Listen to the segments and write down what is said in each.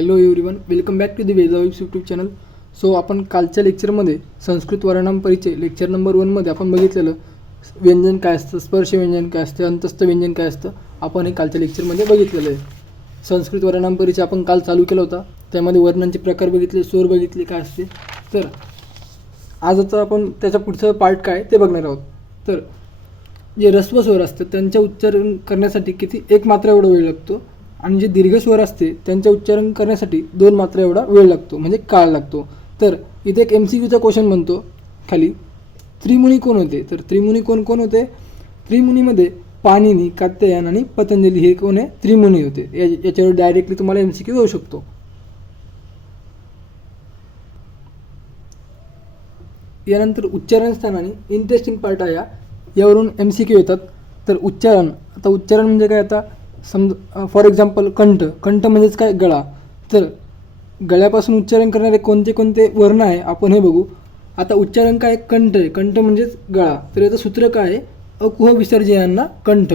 Hello everyone, welcome back to the Vedavix YouTube channel. So आपण कालच्या लेक्चरमध्ये संस्कृत वर्णनाम परिचय लेक्चर नंबर 1मध्ये आपण बघितलेलं व्यंजन काय असतं, स्पर्श व्यंजन काय असतं, अंतस्थ व्यंजन काय असतं, आपण हे कालच्या लेक्चरमध्ये बघितलेलं आहे. संस्कृत वर्णनाम परिचय आपण काल चालू केला होता, त्यामध्ये वर्णांचे प्रकार बघितले, स्वर बघितले काय असते. तर आजचा आपण त्याचा पुढचं पार्ट काय ते बघणार आहोत. तर जे ऱ्हस्व स्वर असतात त्यांचे उच्चारण करण्यासाठी किती 1 मात्रा एवढा वेळ लागतो, आणि जे दीर्घ स्वर असते त्यांचे उच्चारण करण्यासाठी 2 मात्रा एवढा वेळ लागतो, म्हणजे काळ लागतो. तर इथे एक MCQचा क्वेश्चन बनतो खाली, त्रिमुनी कोण होते. तर त्रिमुनी कोण कोण होते. त्रिमुनीमध्ये पाणिनी, कात्यायन आणि पतंजली हे कोण आहे, त्रिमुनी होते. याच्यावर डायरेक्टली तुम्हाला MCQ येऊ शकतो. यानंतर उच्चारण स्थान आणि इंटरेस्टिंग पार्ट आहे यावरून MCQ येतात. तर उच्चारण, आता उच्चारण म्हणजे काय, आता फॉर एक्झाम्पल कंठ म्हणजेच काय, गळा. तर गळ्यापासून उच्चारण करणारे कोणते कोणते वर्ण आहे आपण हे बघू. आता उच्चारण काय, कंठ आहे, कंठ म्हणजेच गळा. तर याचं सूत्र काय आहे, अकुह विसर्जयांना कंठ.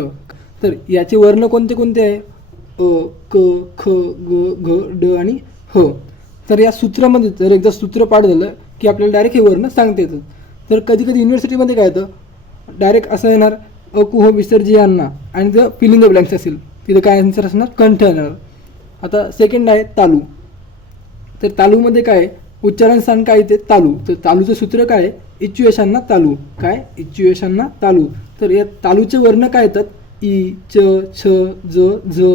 तर याचे वर्ण कोणते कोणते आहे, अ, क, ख, ग, घ, ड आणि ह. तर या सूत्रामध्ये जर एकदा सूत्र पाठ झालं की आपल्याला डायरेक्ट हे वर्ण सांगता येतात. तर कधी कधी युनिव्हर्सिटीमध्ये काय येतं, डायरेक्ट असं येणार अकुह विसर्जयांना, आणि जर फिल इन द ब्लँक्स असेल तिथं काय आन्सर असणार, कंठ येणार. आता सेकंड आहे तालू. तर तालूमध्ये काय उच्चारण स्थान काय येते, तालू. तर तालूचं सूत्र काय आहे, इच्युएशांना तालू. काय, इच्युएशांना तालू. तर या तालूचे वर्ण काय येतात, इ, च, छ, ज, झ,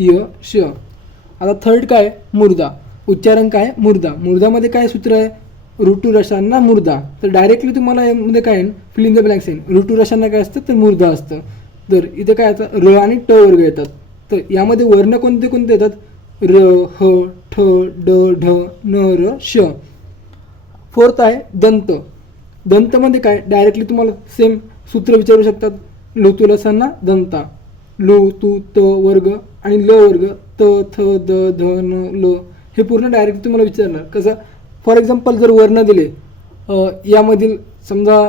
य, श. आता थर्ड काय, मुर्दा. उच्चारण काय, मुर्दा. मुर्दामध्ये काय सूत्र आहे, ऋटुरशांना मुर्दा. तर डायरेक्टली तुम्हाला यामध्ये काय आहे, फिल इन द ब्लँक्स येईल. ऋटुरशांना काय असतं, तर मुर्दा असतं. तर इथे काय येतं, र आणि ट वर्ग येतात. तर यामध्ये वर्ण कोणते कोणते येतात, र, ह, ठ, ड, ढ, न, र, श. फोर्थ आहे दंत. दंतमध्ये काय डायरेक्टली तुम्हाला सेम सूत्र विचारू शकतात, लुतुलसांना दंता. लु, तू, त वर्ग आणि ल वर्ग, त, थ, द, ध, न, ल. हे पूर्ण डायरेक्टली तुम्हाला विचारणार. कसं, फॉर एक्झाम्पल जर वर्ण दिले, यामधील समजा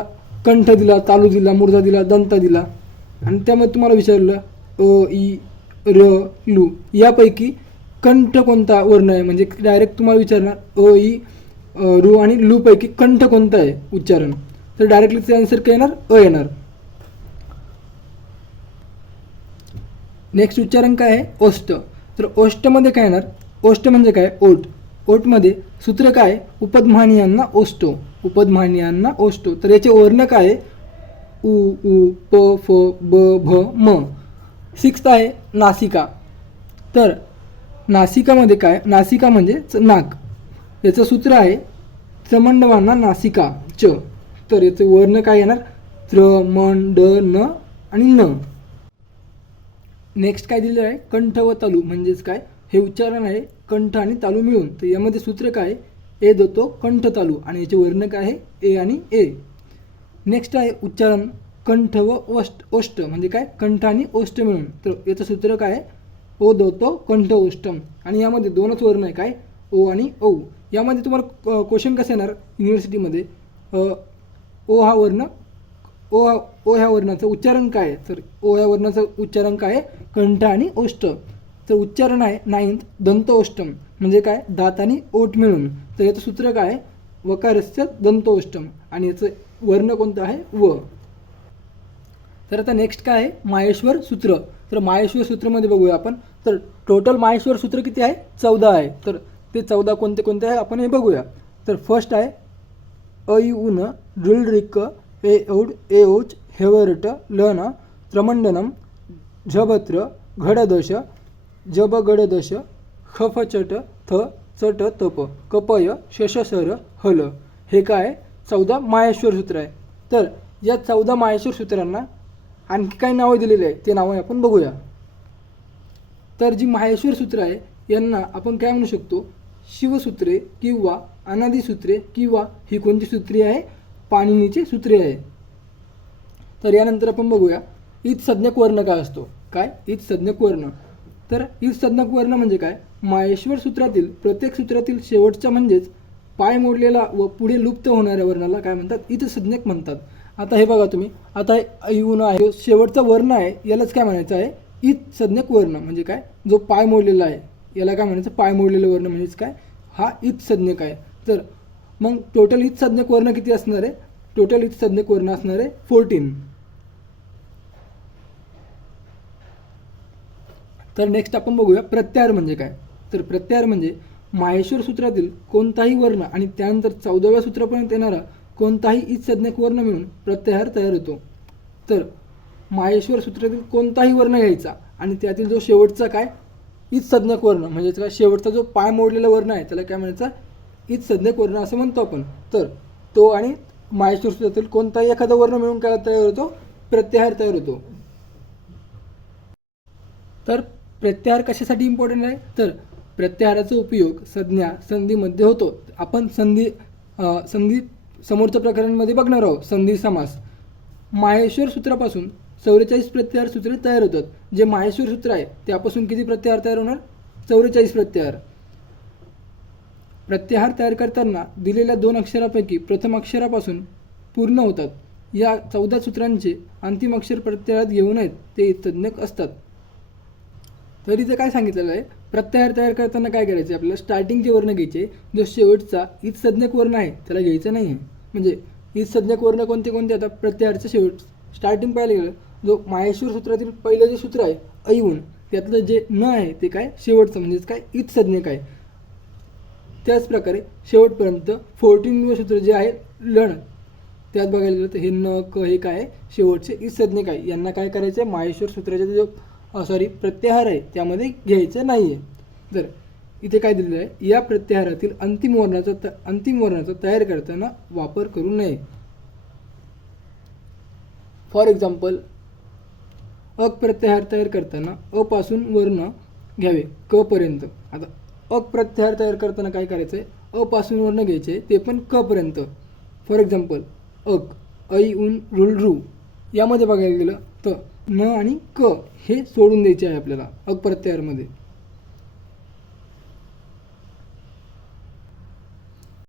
कंठ दिला, तालू दिला, मुर्दा दिला, दंत दिला, आणि त्यामध्ये तुम्हाला विचारलं अ, इ, र, लू, यापैकी कंठ कोणता वर्ण आहे, म्हणजे डायरेक्ट तुम्हाला विचारणार अ, इ, रू आणि लू पैकी कंठ कोणता आहे उच्चारण. तर डायरेक्टली ते आन्सर काय येणार, अ येणार. नेक्स्ट उच्चारण काय आहे, ओष्ठ. तर ओष्ठमध्ये काय येणार, ओष्ठ म्हणजे काय, ओठ. ओठमध्ये सूत्र काय, उपध्मानीयांना ओष्ठो. उपध्मानीयांना ओष्ठो. तर याचे वर्ण काय आहे, उ, उ, प, फ, ब, भ, म. सिक्स्थ आहे नासिका. तर नासिकामध्ये काय, नासिका म्हणजे नाक. याचं सूत्र आहे त्रमंडवांना नासिका च. तर याचे वर्ण काय येणार, त्र, मन, ड, न आणि न. नेक्स्ट काय दिलेलं आहे, कंठ व तालू म्हणजेच काय, हे उच्चारण आहे कंठ आणि तालू मिळून. तर यामध्ये सूत्र काय, ए देतो कंठ तालू, आणि याचे वर्ण काय आहे, ए आणि ए. नेक्स्ट आहे उच्चारण कंठ व ओष्ठ म्हणजे काय, कंठ आणि ओष्ठ मिळून. तर याचं सूत्र काय आहे, ओ दोतो कंठ ओष्ठम, आणि यामध्ये 2च वर्ण आहे, काय, ओ आणि औ. यामध्ये तुम्हाला क्वेश्चन कसं येणार युनिव्हर्सिटीमध्ये, ओ हा वर्ण, ओ ह्या वर्णाचं उच्चारण काय आहे. तर ओ ह्या वर्णाचं उच्चारण काय आहे, कंठ आणि ओष्ठ. तर उच्चारण आहे 9th दंत ओष्टम म्हणजे काय, दात आणि ओठ मिळून. तर याचं सूत्र काय आहे, वकारस्य दंत ओष्टम, आणि याचं वर्ण कोणतं आहे, व. तर आता नेक्स्ट काय आहे, माहेश्वर सूत्र. तर माहेश्वर सूत्रामध्ये बघूया आपण. तर टोटल माहेश्वर सूत्र किती आहे, 14 आहे. तर ते 14 कोणते कोणते आहे आपण हे बघूया. तर फर्स्ट आहे अ, इ, उ, न, ऋल, रिक, ए, औड, ए, औच, हेवरट, ल, न, त्रमंडनम, झभत्र, घडदश, जब, गडदश, खफ, चट, थ, चट, तप, कपय, शशसर, हल. हे काय 14 माहेश्वर सूत्र आहे. तर या 14 माहेश्वर सूत्रांना आणखी काही नावं दिलेली आहे, ते नावं आपण बघूया. तर जी माहेश्वर सूत्र आहे यांना आपण काय म्हणू शकतो, शिवसूत्रे किंवा अनादिसूत्रे, किंवा ही कोणती सूत्रे आहे, पाणिनीची सूत्रे आहे. तर यानंतर आपण बघूया ईद संज्ञक वर्ण काय असतो. काय, ईद संज्ञक वर्ण. तर ईद संज्ञक वर्ण म्हणजे काय, माहेश्वर सूत्रातील प्रत्येक सूत्रातील शेवटचा म्हणजेच पाय मोडलेला व पुढे लुप्त होणाऱ्या वर्णाला काय म्हणतात, ईद संज्ञक म्हणतात. आता हे बघा तुम्ही, आता ऐऊन आहे शेवटचा वर्ण आहे, यालाच काय म्हणायचं आहे, ईद संज्ञक वर्ण म्हणजे काय, जो पाय मोडलेला आहे. याला काय म्हणायचं, पाय मोडलेले वर्ण म्हणजेच काय, हा इथ संज्ञक आहे. तर मग टोटल इथ संज्ञक वर्ण किती असणार आहे, टोटल इथ संज्ञक वर्ण असणार आहे 14. तर नेक्स्ट आपण बघूया प्रत्याहार म्हणजे काय. तर प्रत्याहार म्हणजे माहेश्वर सूत्रातील कोणताही वर्ण आणि त्यानंतर 14व्या सूत्रापर्यंत येणारा कोणताही इथ संज्ञक वर्ण मिळून प्रत्याहार तयार होतो. तर माहेश्वर सूत्रातील कोणताही वर्ण घ्यायचा आणि त्यातील जो शेवटचा काय इथ संज्ञक वर्ण म्हणजेच काय, शेवटचा जो पाय मोडलेला वर्ण आहे त्याला काय म्हणायचा, इथ संज्ञक वर्ण असं म्हणतो आपण. तर तो आणि माहेश्वर सूत्रातील कोणताही एखादा वर्ण मिळून काय तयार होतो, प्रत्याहार तयार होतो. तर प्रत्याहार कशासाठी इम्पॉर्टंट आहे, तर प्रत्याहाराचा उपयोग संज्ञा संधीमध्ये होतो. आपण संधी समोरच्या प्रकरणांमध्ये बघणार आहोत. संधी समास माहेश्वर सूत्रापासून 44 प्रत्याहार सूत्रे तयार होतात. जे माहेश्वर सूत्र आहे त्यापासून किती प्रत्याहार तयार होणार, 44 प्रत्याहार. प्रत्याहार तयार करताना दिलेल्या 2 अक्षरापैकी प्रथम अक्षरापासून पूर्ण होतात. या 14 सूत्रांचे अंतिम अक्षर प्रत्याहारात घेऊ नयेत, ते इत्संज्ञक असतात. तर इथे काय सांगितलेलं आहे, प्रत्याहार तयार करताना काय करायचे, आपल्याला स्टार्टिंगचे वर्ण घ्यायचे, जो शेवटचा इत्संज्ञक वर्ण आहे त्याला घ्यायचं नाही आहे. म्हणजे इत्संज्ञक वर्ण कोणते कोणते, आता प्रत्याहारचं शेवट स्टार्टिंग पाहायला गेलं, जो माहेश्वर सूत्रातील पहिलं जे सूत्र आहे ऐऊन, त्यातलं जे न आहे ते काय शेवटचं म्हणजेच काय इत्संज्ञक आहे. त्याचप्रकारे शेवटपर्यंत 14वें सूत्र जे आहे लन, त्यात बघायला गेलं तर हे न क हे काय शेवटचे इत्संज्ञक आहे. यांना काय करायचं आहे, माहेश्वर सूत्राचे जो प्रत्याहार आहे त्यामध्ये घ्यायचं नाही आहे. तर इथे काय दिलेलं आहे, या प्रत्याहारातील अंतिम वर्णाचा तयार करताना वापर करू नये. फॉर एक्झाम्पल, अक प्रत्याहार तयार करताना अ पासून वर्ण घ्यावे क पर्यंत. आता अक प्रत्याहार तयार करताना काय करायचं आहे, अ पासून वर्ण घ्यायचे ते पण क पर्यंत. फॉर एक्झाम्पल, अक, ऐ, उन, रुल, रू यामध्ये बघायला गेलं तर न आणि क हे सोडून द्यायचे आहे आपल्याला अक प्रत्याहारमध्ये.